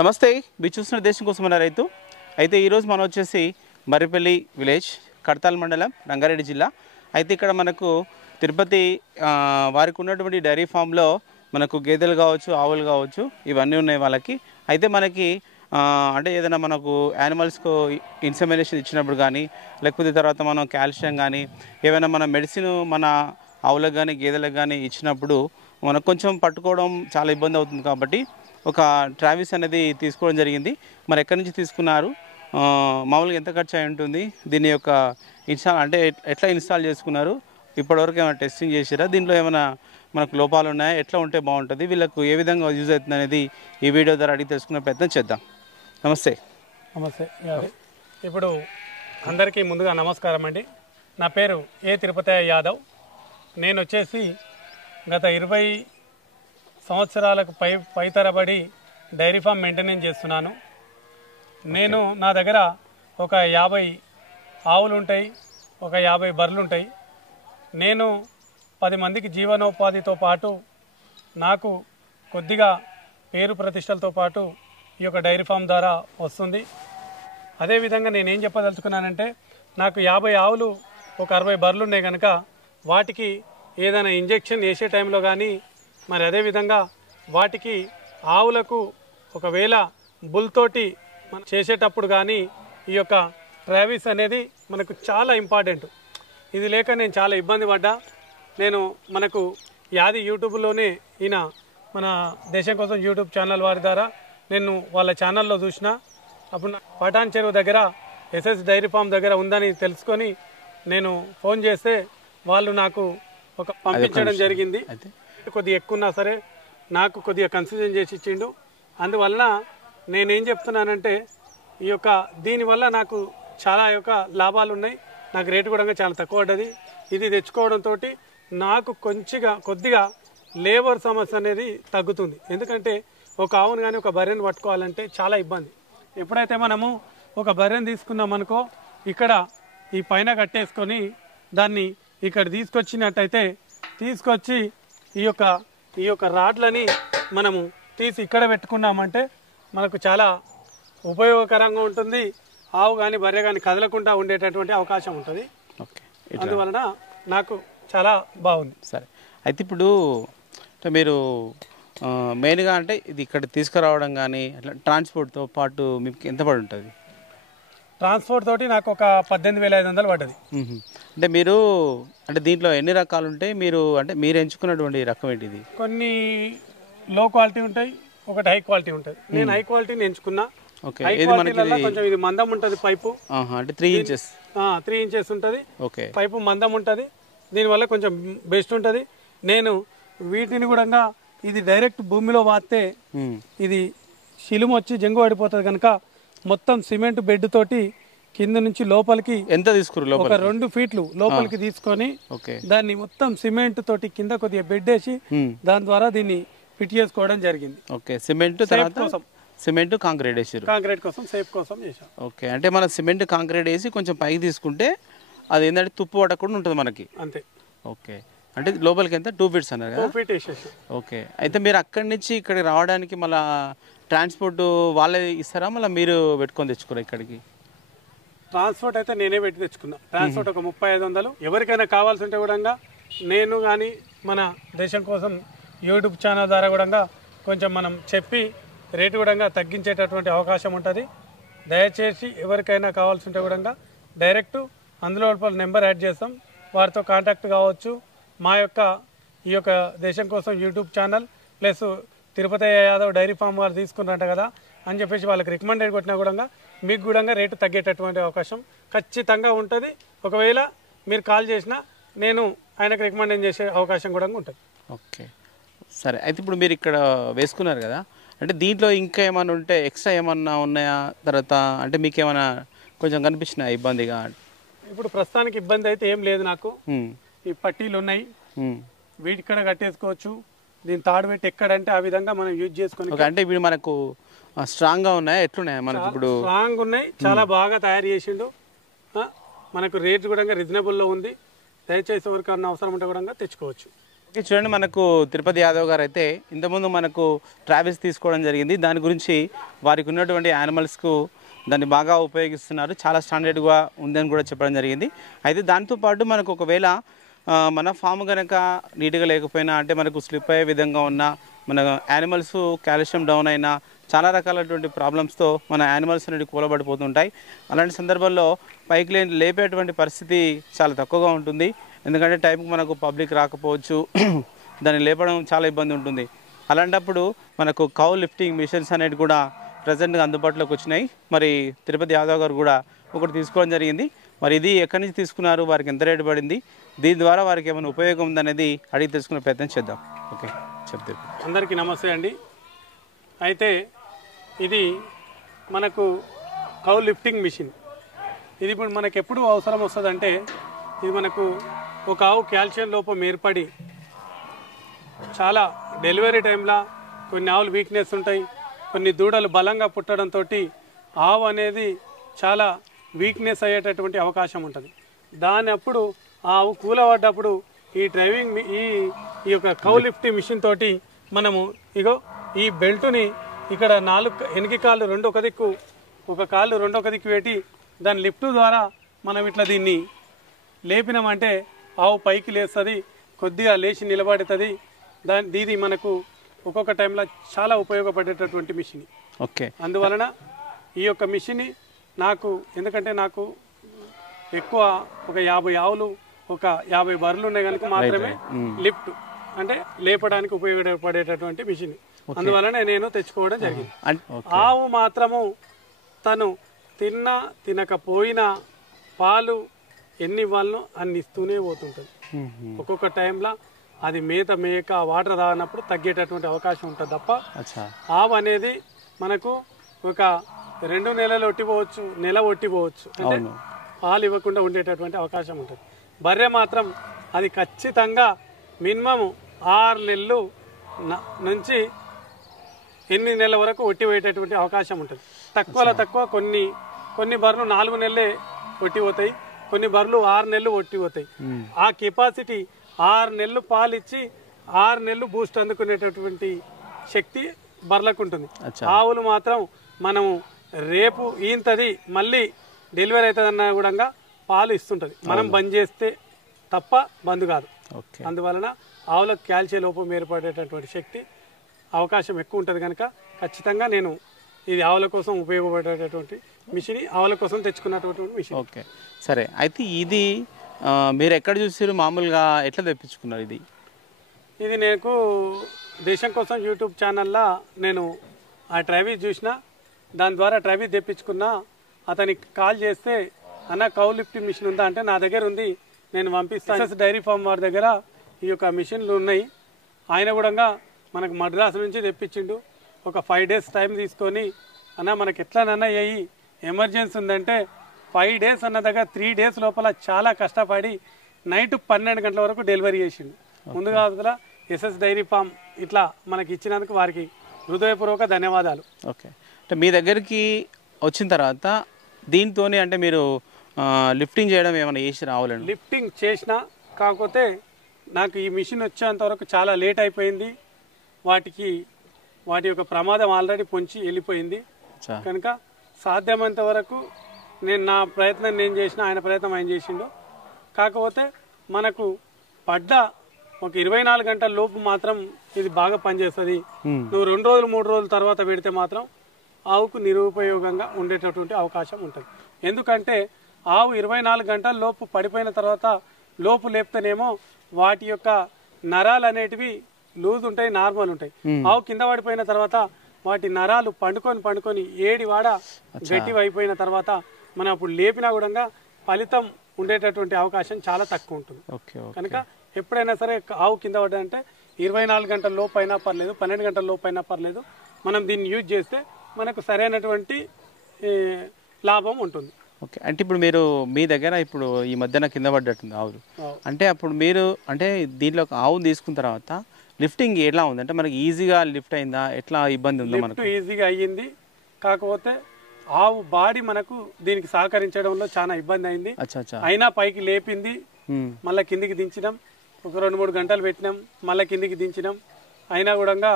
నమస్తే, మీరు చూస్తున్న దేశం కోసమన్న రైతు. అయితే ఈరోజు మనం వచ్చేసి మర్రిపల్లి విలేజ్, కడతాల్ మండలం, రంగారెడ్డి జిల్లా. అయితే ఇక్కడ మనకు తిరుపతి వారికి ఉన్నటువంటి డైరీ ఫామ్లో మనకు గేదెలు కావచ్చు, ఆవులు కావచ్చు, ఇవన్నీ ఉన్నాయి వాళ్ళకి. అయితే మనకి అంటే ఏదైనా మనకు యానిమల్స్కు ఇన్సెమినేషన్ ఇచ్చినప్పుడు కానీ, లేకపోతే తర్వాత మనం కాల్షియం కానీ ఏమైనా మన మెడిసిన్ మన ఆవులకు కానీ గేదెలకు కానీ ఇచ్చినప్పుడు మనకు కొంచెం పట్టుకోవడం చాలా ఇబ్బంది అవుతుంది. కాబట్టి ఒక ట్రావిస్ అనేది తీసుకోవడం జరిగింది. మరి ఎక్కడి నుంచి తీసుకున్నారు, మామూలుగా ఎంత ఖర్చు అయి ఉంటుంది, దీని యొక్క అంటే ఎట్లా ఇన్స్టాల్ చేసుకున్నారు, ఇప్పటివరకు ఏమైనా టెస్టింగ్ చేసారా, దీంట్లో ఏమైనా మనకు లోపాలు ఉన్నాయా, ఎట్లా ఉంటే బాగుంటుంది, వీళ్ళకు ఏ విధంగా యూజ్ అవుతుంది అనేది ఈ వీడియో ద్వారా అడిగి తెలుసుకునే ప్రయత్నం చేద్దాం. నమస్తే. నమస్తే. ఇప్పుడు అందరికీ ముందుగా నమస్కారం అండి. నా పేరు ఏ తిరుపతి యాదవ్. నేను వచ్చేసి గత 20 సంవత్సరాలకు పైతరబడి డైరీ ఫామ్ మెయింటెనెన్స్ చేస్తున్నాను. నేను నా దగ్గర ఒక 50 ఆవులు ఉంటాయి, ఒక 50 బర్రెలు ఉంటాయి. నేను 10 మందికి జీవనోపాధితో పాటు నాకు కొద్దిగా పేరు ప్రతిష్టలతో పాటు ఈ యొక్క డైరీ ఫామ్ ద్వారా వస్తుంది. అదేవిధంగా నేనేం చెప్పదలుచుకున్నానంటే, నాకు 50 ఆవులు, ఒక 60 బర్రెలు ఉన్నాయి కనుక వాటికి ఏదైనా ఇంజెక్షన్ వేసే టైంలో కానీ, మరి అదేవిధంగా వాటికి ఆవులకు ఒకవేళ బుల్తోటి మనం చేసేటప్పుడు కానీ ఈ యొక్క ట్రావిస్ అనేది మనకు చాలా ఇంపార్టెంట్. ఇది లేక నేను చాలా ఇబ్బంది పడ్డా. నేను మనకు యాది యూట్యూబ్లోనే ఈయన మన దేశం కోసం యూట్యూబ్ ఛానల్ వారి ద్వారా నేను వాళ్ళ ఛానల్లో చూసిన. అప్పుడు పటాన్ చెరువు దగ్గర ఎస్ఎస్ డైరీ ఫామ్ దగ్గర ఉందని తెలుసుకొని నేను ఫోన్ చేస్తే వాళ్ళు నాకు ఒక పంపించడం జరిగింది. కొద్దిగా ఎక్కువ ఉన్నా సరే నాకు కొద్దిగా కన్సిడర్ చేసి ఇచ్చిండు. అందువలన నేనేం చెప్తున్నానంటే, ఈ యొక్క దీనివల్ల నాకు చాలా యొక్క లాభాలు ఉన్నాయి. నాకు రేటు కూడా చాలా తక్కువ పడ్డది. ఇది తెచ్చుకోవడంతో నాకు కొద్దిగా లేబర్ సమస్య అనేది తగ్గుతుంది. ఎందుకంటే ఒక ఆవును కానీ ఒక బర్రెను పట్టుకోవాలంటే చాలా ఇబ్బంది. ఎప్పుడైతే మనము ఒక బర్రెను తీసుకున్నాం అనుకో, ఇక్కడ ఈ పైన కట్టేసుకొని దాన్ని ఇక్కడ తీసుకొచ్చినట్టయితే తీసుకొచ్చి ఈ యొక్క రాడ్లని మనము తీసి ఇక్కడ పెట్టుకున్నామంటే మనకు చాలా ఉపయోగకరంగా ఉంటుంది. ఆవు కానీ బర్రె కానీ కదలకుండా ఉండేటటువంటి అవకాశం ఉంటుంది. అందువలన నాకు చాలా బాగుంది. సరే, అయితే ఇప్పుడు మీరు మెయిన్గా అంటే ఇది ఇక్కడ తీసుకురావడం కానీ అట్లా ట్రాన్స్పోర్ట్తో పాటు మీకు ఎంత పడి ఉంటుంది? ట్రాన్స్పోర్ట్ తోటి నాకు ఒక 18,500 పడ్డది. అంటే మీరు అంటే దీంట్లో ఎన్ని రకాలు ఉంటాయి, మీరు ఎంచుకున్నటువంటి రకం ఏంటిది? కొన్ని లో క్వాలిటీ ఉంటాయి, ఒకటి హై క్వాలిటీ ఉంటుంది. నేను హై క్వాలిటీని ఎంచుకున్నా. హై క్వాలిటీలలో కొంచెం ఇది మందం ఉంటుంది పైపు. అంటే 3 ఇంచెస్ ఉంటుంది పైపు, మందం ఉంటుంది. దీనివల్ల కొంచెం బెస్ట్ ఉంటుంది. నేను వీటిని కూడా ఇది డైరెక్ట్ భూమిలో వాడితే ఇది శిలుము వచ్చి జంగు పడిపోతుంది కనుక మొత్తం సిమెంట్ బెడ్ తోటి కింద నుంచి లోపలికి ఎంత తీసుకురు, ఒక 2 ఫీట్లు లోపలికి తీసుకొని దాన్ని మొత్తం సిమెంట్ తోటి కింద కొద్దిగా బెడ్ వేసి దాని ద్వారా దీన్ని ఫిట్ చేసుకోవడం జరిగింది. సిమెంట్ కాంక్రీట్ వేసారు, కాంక్రీట్ కోసం, సేఫ్ కోసం చేశారు. ఓకే, అంటే మన సిమెంట్ కాంక్రీట్ వేసి కొంచెం పైకి తీసుకుంటే అది ఏంటంటే తుప్పు పడకుండా ఉంటుంది మనకి. అంతే. ఓకే, అంటే లోపలికి ఎంత 2 ఫీట్స్ అన్నారు కదా? 2 ఫీట్ వేసేసి. ఓకే, అయితే మీరు అక్కడి నుంచి ఇక్కడికి రావడానికి మళ్ళీ ట్రాన్స్పోర్ట్ వాళ్ళే ఇస్తారా, మళ్ళీ మీరు పెట్టుకొని తెచ్చుకోరా ఇక్కడికి? ట్రాన్స్పోర్ట్ అయితే నేనే పెట్టి తెచ్చుకున్నా. ట్రాన్స్పోర్ట్ ఒక 3500. ఎవరికైనా కావాల్సి ఉంటే కూడా నేను కానీ మన దేశం కోసం యూట్యూబ్ ఛానల్ ద్వారా కూడా కొంచెం మనం చెప్పి రేటు కూడా తగ్గించేటటువంటి అవకాశం ఉంటుంది. దయచేసి ఎవరికైనా కావాల్సి ఉంటే కూడా డైరెక్ట్ అందులో నెంబర్ యాడ్ చేస్తాం, వారితో కాంటాక్ట్ కావచ్చు. ఈ యొక్క దేశం కోసం YouTube channel plus Tirupati Yadav dairy farm వారు తీసుకున్నారంట కదా అని చెప్పేసి వాళ్ళకి రికమెండెడ్ కొట్టినా కూడా మీకు కూడా రేటు తగ్గేటటువంటి అవకాశం ఖచ్చితంగా ఉంటుంది. ఒకవేళ మీరు కాల్ చేసినా నేను ఆయనకు రికమెండ్ చేసే అవకాశం కూడా ఉంటుంది. ఓకే, సరే. అయితే ఇప్పుడు మీరు ఇక్కడ వేసుకున్నారు కదా, అంటే దీంట్లో ఇంకా ఏమైనా ఉంటే ఎక్స్ట్రా ఏమన్నా ఉన్నాయా తర్వాత, అంటే మీకు ఏమైనా కొంచెం కనిపించిన ఇబ్బందిగా? ఇప్పుడు ప్రస్తుతానికి ఇబ్బంది అయితే ఏం లేదు. నాకు ఈ పట్టీలు ఉన్నాయి, వీటి ఇక్కడ కట్టేసుకోవచ్చు. దీని తాడు పెట్టి ఎక్కడంటే ఆ విధంగా మనం యూజ్ చేసుకుని. అంటే ఇవి మనకు స్ట్రాంగ్ గా ఉన్నాయా, ఎట్లున్నాయి మనకు? ఇప్పుడు స్ట్రాంగ్ ఉన్నాయి, చాలా బాగా తయారు చేసిండు. మనకు రేట్ కూడా రీజనబుల్ లో ఉంది. దయచేసి ఎవరికన్నా అవసరం ఉంటే కూడా తెచ్చుకోవచ్చు. చూడండి మనకు తిరుపతి యాదవ్ గారు అయితే ఇంతకుముందు మనకు ట్రావెల్స్ తీసుకోవడం జరిగింది. దాని గురించి వారికి ఉన్నటువంటి యానిమల్స్కు దాన్ని బాగా ఉపయోగిస్తున్నారు. చాలా స్టాండర్డ్గా ఉందని కూడా చెప్పడం జరిగింది. అయితే దాంతోపాటు మనకు ఒకవేళ మన ఫామ్ కనుక నీట్గా లేకపోయినా అంటే మనకు స్లిప్ అయ్యే విధంగా ఉన్న మన యానిమల్స్ కాల్షియం డౌన్ అయినా చాలా రకాలైనటువంటి ప్రాబ్లమ్స్తో మన యానిమల్స్ అనేవి కూలబడిపోతుంటాయి. అలాంటి సందర్భాల్లో పైకి లేపేటువంటి పరిస్థితి చాలా తక్కువగా ఉంటుంది. ఎందుకంటే టైంకి మనకు పబ్లిక్ రాకపోవచ్చు, దాన్ని లేపడం చాలా ఇబ్బంది ఉంటుంది. అలాంటప్పుడు మనకు కౌ లిఫ్టింగ్ మిషన్స్ అనేవి కూడా ప్రజెంట్గా అందుబాటులోకి వచ్చినాయి. మరి తిరుపతి యాదవ్ గారు కూడా ఒకటి తీసుకోవడం జరిగింది. మరి ఇది ఎక్కడి నుంచి తీసుకున్నారు, వారికి ఎంత రేటు పడింది, దీని ద్వారా వారికి ఏమైనా ఉపయోగం ఉందనేది అడిగి తెలుసుకునే ప్రయత్నం చేద్దాం. ఓకే చెప్తే. అందరికీ నమస్తే అండి. అయితే ఇది మనకు కౌ లిఫ్టింగ్ మిషన్. ఇది ఇప్పుడు మనకు ఎప్పుడు అవసరం వస్తుందంటే, ఇది మనకు ఒక ఆవు కాల్షియం లోపం ఏర్పడి చాలా డెలివరీ టైంలో కొన్ని ఆవులు వీక్నెస్ ఉంటాయి, కొన్ని దూడలు బలంగా పుట్టడంతో ఆవు అనేది చాలా వీక్నెస్ అయ్యేటటువంటి అవకాశం ఉంటుంది. దాని అప్పుడు ఆవు కూలబడ్డప్పుడు ఈ డ్రైవింగ్ ఈ యొక్క కౌ లిఫ్టింగ్ మిషన్ తోటి మనము ఇగో ఈ బెల్టుని ఇక్కడ 4 వెనక కాళ్ళు 2 ఒక దిక్కు, ఒక కాళ్ళు 2 ఒక దిక్కు పెట్టి దాని లిఫ్ట్ ద్వారా మనం ఇట్లా దీన్ని లేపినామంటే ఆవు పైకి లేస్తుంది, కొద్దిగా లేచి నిలబడుతుంది. దీది మనకు ఒక్కొక్క టైంలో చాలా ఉపయోగపడేటటువంటి మిషన్. ఓకే, అందువలన ఈ యొక్క మిషన్ నాకు, ఎందుకంటే నాకు ఎక్కువ ఒక 50 ఆవులు ఒక 50 బర్రెలు ఉన్నాయి కనుక మాత్రమే లిఫ్ట్ అంటే లేపడానికి ఉపయోగపడేటటువంటి మిషన్. అందువలన నేను తెచ్చుకోవడం జరిగింది. ఆవు మాత్రము తను తిన్నా తినకపోయినా పాలు ఎన్ని ఇవ్వాలనో అన్ని ఇస్తూనే పోతుంటుంది. ఒక్కొక్క టైంలో అది మేక వాటర్ తాగినప్పుడు తగ్గేటటువంటి అవకాశం ఉంటుంది తప్ప ఆవు అనేది మనకు ఒక 2 నెలలు ఒట్టిపోవచ్చు, నెల ఒట్టిపోవచ్చు, అంటే పాలు ఇవ్వకుండా ఉండేటటువంటి అవకాశం ఉంటుంది. బర్రె మాత్రం అది ఖచ్చితంగా మినిమం 6 నెలలు నుంచి 8 నెలల వరకు ఒట్టిపోయేటటువంటి అవకాశం ఉంటుంది. తక్కువ కొన్ని బర్రెలు 4 నెలలే ఒట్టిపోతాయి, కొన్ని బర్రెలు 6 నెలలు ఒట్టిపోతాయి. ఆ కెపాసిటీ 6 నెలలు పాలు ఇచ్చి 6 నెలలు బూస్ట్ అందుకునేటటువంటి శక్తి బర్రెలకు ఉంటుంది. ఆవులు మాత్రం మనము రేపు ఈంతది మళ్ళీ డెలివరీ అవుతుందన్న కూడా పాలు ఇస్తుంటది, మనం బంద్ చేస్తే తప్ప బంద్ కాదు. అందువలన ఆవులకు కాల్షియం లోపం ఏర్పడేటటువంటి శక్తి అవకాశం ఎక్కువ ఉంటుంది కనుక ఖచ్చితంగా నేను ఇది ఆవుల కోసం ఉపయోగపడేటటువంటి మిషన్, ఆవుల కోసం తెచ్చుకున్నటువంటి మిషన్. ఓకే సరే, అయితే ఇది మీరు ఎక్కడ చూసారు, మామూలుగా ఎట్లా తెప్పించుకున్నారు? ఇది నాకు దేశం కోసం యూట్యూబ్ ఛానల్లో నేను ఆ ట్రావీస్ చూసిన, దాని ద్వారా ట్రావీస్ తెప్పించుకున్నా. అతనికి కాల్ చేస్తే అన్న కౌ లిఫ్టింగ్ మిషన్ ఉందా అంటే నా దగ్గర ఉంది, నేను పంపిస్తాను. డైరీ ఫామ్ వారి దగ్గర ఈ యొక్క మిషన్లు ఉన్నాయి. ఆయన కూడా మనకు మద్రాసు నుంచి తెప్పించిండు. ఒక 5 డేస్ టైం తీసుకొని అన్న మనకి ఎట్లానన్నా అయ్యి ఎమర్జెన్సీ ఉందంటే 5 డేస్ అన్న దగ్గర 3 డేస్ లోపల చాలా కష్టపడి నైట్ 12 గంటల వరకు డెలివరీ చేసిండు. ముందుగా ఎస్ఎస్ డైరీ ఫామ్ ఇట్లా మనకి ఇచ్చినందుకు వారికి హృదయపూర్వక ధన్యవాదాలు. ఓకే, అంటే మీ దగ్గరికి వచ్చిన తర్వాత దీంతోనే అంటే మీరు లిఫ్టింగ్ చేయడం ఏమైనా చేసి రావాలండి? లిఫ్టింగ్ చేసిన, కాకపోతే నాకు ఈ మిషన్ వచ్చేంత వరకు చాలా లేట్ అయిపోయింది. వాటి యొక్క ప్రమాదం ఆల్రెడీ పొంచి వెళ్ళిపోయింది కనుక సాధ్యమైనంత వరకు నా ప్రయత్నం నేను చేసిన, ఆయన ప్రయత్నం ఆయన చేసిండు. కాకపోతే మనకు పడ్డ ఒక 24 గంటల లోపు మాత్రం ఇది బాగా పనిచేస్తుంది. నువ్వు 2 రోజులు 3 రోజుల తర్వాత పెడితే మాత్రం ఆవుకు నిరుపయోగంగా ఉండేటటువంటి అవకాశం ఉంటుంది. ఎందుకంటే ఆవు 24 గంటల లోపు పడిపోయిన తర్వాత లోపు లేపితేనేమో వాటి యొక్క నరాలు అనేటివి లూజ్ ఉంటాయి, నార్మల్ ఉంటాయి. ఆవు కింద పడిపోయిన తర్వాత వాటి నరాలు పండుకొని ఏడివాడ గట్టివి అయిపోయిన తర్వాత మనం అప్పుడు లేపినా కూడా ఫలితం ఉండేటటువంటి అవకాశం చాలా తక్కువ ఉంటుంది. కనుక ఎప్పుడైనా సరే ఆవు కింద పడ్డంటే 24 గంటల లోపు అయినా పర్లేదు, 12 గంటల లోపు అయినా పర్లేదు, మనం దీన్ని యూజ్ చేస్తే మనకు సరైనటువంటి లాభం ఉంటుంది. ఓకే, అంటే ఇప్పుడు మీరు మీ దగ్గర ఇప్పుడు ఈ మధ్యన కింద పడ్డట్టుంది ఆవులు, అంటే అప్పుడు మీరు అంటే దీంట్లో ఆవును తీసుకున్న తర్వాత లిఫ్టింగ్ ఎట్లా ఉంది? అంటే మనకి ఈజీగా లిఫ్ట్ అయిందా, ఎట్లా ఇబ్బంది ఉందా? మనకు ఈజీగా అయ్యింది, కాకపోతే ఆవు బాడీ మనకు దీనికి సహకరించడంలో చాలా ఇబ్బంది అయింది. అయినా పైకి లేపింది, మళ్ళీ కిందికి దించడం, ఒక 2-3 గంటలు పెట్టినాం, మళ్ళీ కిందికి దించినాం. అయినా కూడా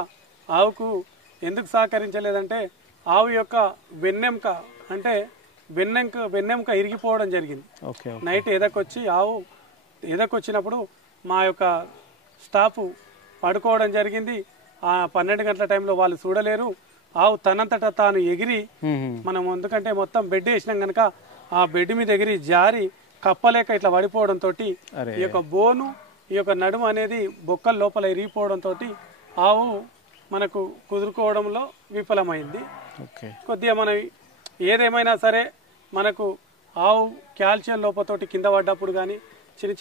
ఆవుకు ఎందుకు సహకరించలేదంటే ఆవు యొక్క వెన్నెముక అంటే వెన్నెముక ఇరిగిపోవడం జరిగింది. నైట్ ఆవు ఎదకొచ్చినప్పుడు మా యొక్క స్టాఫ్ పడుకోవడం జరిగింది. ఆ 12 గంటల టైంలో వాళ్ళు చూడలేరు. ఆవు తనంతటా తాను ఎగిరి మనం ఎందుకంటే మొత్తం బెడ్ వేసినాం కనుక ఆ బెడ్ మీద ఎగిరి జారి కప్పలేక ఇట్లా పడిపోవడంతో ఈ యొక్క బోను ఈ యొక్క నడుము అనేది బొక్కల లోపల ఇరిగిపోవడంతో ఆవు మనకు కుదురుకోవడంలో విఫలమైంది. కొద్దిగా మనం ఏదేమైనా సరే మనకు ఆవు కాల్షియం లోపతోటి కింద పడ్డప్పుడు కానీ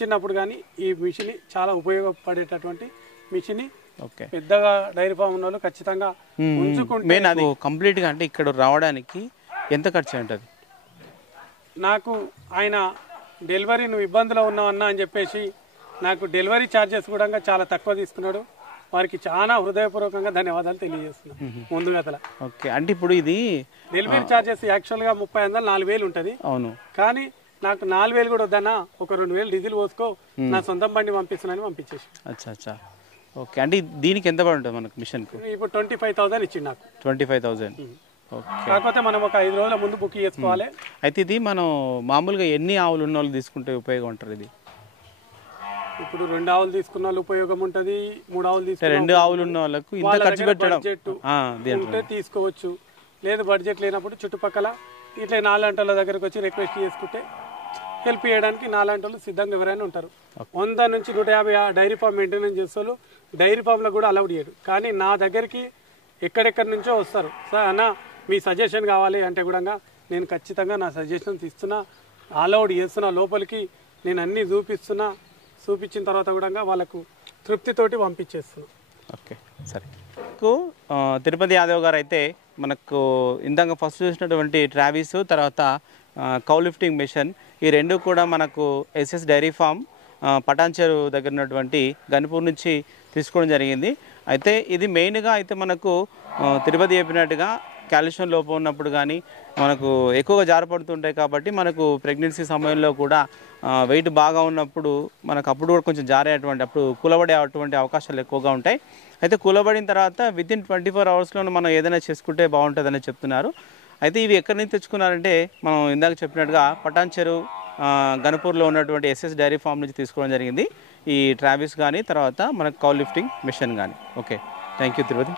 చిన్నప్పుడు కానీ ఈ మిషన్ చాలా ఉపయోగపడేటటువంటి మిషన్. పెద్దగా డైరీ ఫామ్ ఉన్న వాళ్ళు ఖచ్చితంగా ఉంచుకుంటే అది కంప్లీట్ గా అంటే ఇక్కడ రావడానికి ఎంత ఖర్చు ఉంటుంది? నాకు ఆయన డెలివరీ నువ్వు ఇబ్బందిలో ఉన్నావన్నా అని చెప్పేసి నాకు డెలివరీ ఛార్జెస్ కూడా చాలా తక్కువ తీసుకున్నాడు. వారికి చాలా హృదయపూర్వకంగా ధన్యవాదాలు తెలియజేస్తున్నాను ముందుగా. ఓకే, అంటే ఇప్పుడు ఇది డెలివరీ ఛార్జెస్ యాక్చువల్గా 30,000 ఉంటుంది. అవును, కానీ నాకు 4,000 కూడా వద్దన్నా, ఒక 2,000 డీజిల్ పోసుకో, నా సొంతం బండి పంపిస్తున్నాను పంపించేసి. అచ్చా, ఓకే. అంటే దీనికి ఎంత పడి ఉంటుంది మనకు మిషన్ కు? ఇప్పుడు 25,000 ఇచ్చింది నాకు. 25,000. కాకపోతే మనం ఒక 5 రోజుల ముందు బుక్ చేసుకోవాలి. అయితే ఇది మనం మామూలుగా ఎన్ని ఆవులు ఉన్న వాళ్ళు తీసుకుంటే ఉపయోగం ఉంటుంది? ఇది ఇప్పుడు 2 ఆవులు తీసుకున్న వాళ్ళు ఉపయోగం ఉంటుంది, 3 ఆవులు తీసుకున్న 2 ఆవులు ఉన్న వాళ్ళకు ఇంత ఖర్చు పెట్టడం ఉంటే తీసుకోవచ్చు. లేదు బడ్జెట్ లేనప్పుడు చుట్టుపక్కల ఇట్లా 4 గంటల దగ్గరకు వచ్చి రిక్వెస్ట్ చేసుకుంటే హెల్ప్ చేయడానికి 4 గంటలు సిద్ధంగా ఎవరైనా ఉంటారు. 100 నుంచి 150 డైరీ ఫామ్ మెయింటెనెన్స్ చేస్తారు. డైరీ ఫామ్లో కూడా అలౌడ్ చేయడు. కానీ నా దగ్గరికి ఎక్కడెక్కడి నుంచో వస్తారు. సార్ అన్న మీ సజెషన్ కావాలి అంటే కూడా నేను ఖచ్చితంగా నా సజెషన్స్ ఇస్తున్నా, అలౌడ్ చేస్తున్నా, లోపలికి నేను అన్నీ చూపించిన తర్వాత కూడా వాళ్ళకు తృప్తితోటి పంపించేస్తున్నా. ఓకే, సరే. తిరుపతి యాదవ్ గారు అయితే మనకు ఇందాక ఫస్ట్ చూసినటువంటి ట్రావిస్, తర్వాత కౌ లిఫ్టింగ్ మిషన్, ఈ రెండు కూడా మనకు ఎస్ఎస్ డైరీ ఫామ్ పటాన్చెరు దగ్గర ఉన్నటువంటి గన్పూర్ నుంచి తీసుకోవడం జరిగింది. అయితే ఇది మెయిన్గా అయితే మనకు తిరుపతి చెప్పినట్టుగా కాల్షియం లోపం ఉన్నప్పుడు కానీ మనకు ఎక్కువగా జారపడుతుంటాయి కాబట్టి మనకు ప్రెగ్నెన్సీ సమయంలో కూడా వెయిట్ బాగా ఉన్నప్పుడు మనకు అప్పుడు కూడా కొంచెం జారేటువంటి అప్పుడు కూలబడే అటువంటి అవకాశాలు ఎక్కువగా ఉంటాయి. అయితే కూలబడిన తర్వాత వితిన్ 24 అవర్స్లో మనం ఏదైనా చేసుకుంటే బాగుంటుందని చెప్తున్నారు. అయితే ఇవి ఎక్కడి నుంచి తెచ్చుకున్నారంటే మనం ఇందాక చెప్పినట్టుగా పటాన్చెరు గన్పూర్లో ఉన్నటువంటి ఎస్ఎస్ డైరీ ఫామ్ నుంచి తీసుకోవడం జరిగింది. ఈ ట్రావిస్ కానీ తర్వాత మనకు కౌ లిఫ్టింగ్ మిషన్ కానీ. Okay, thank you Tirupati.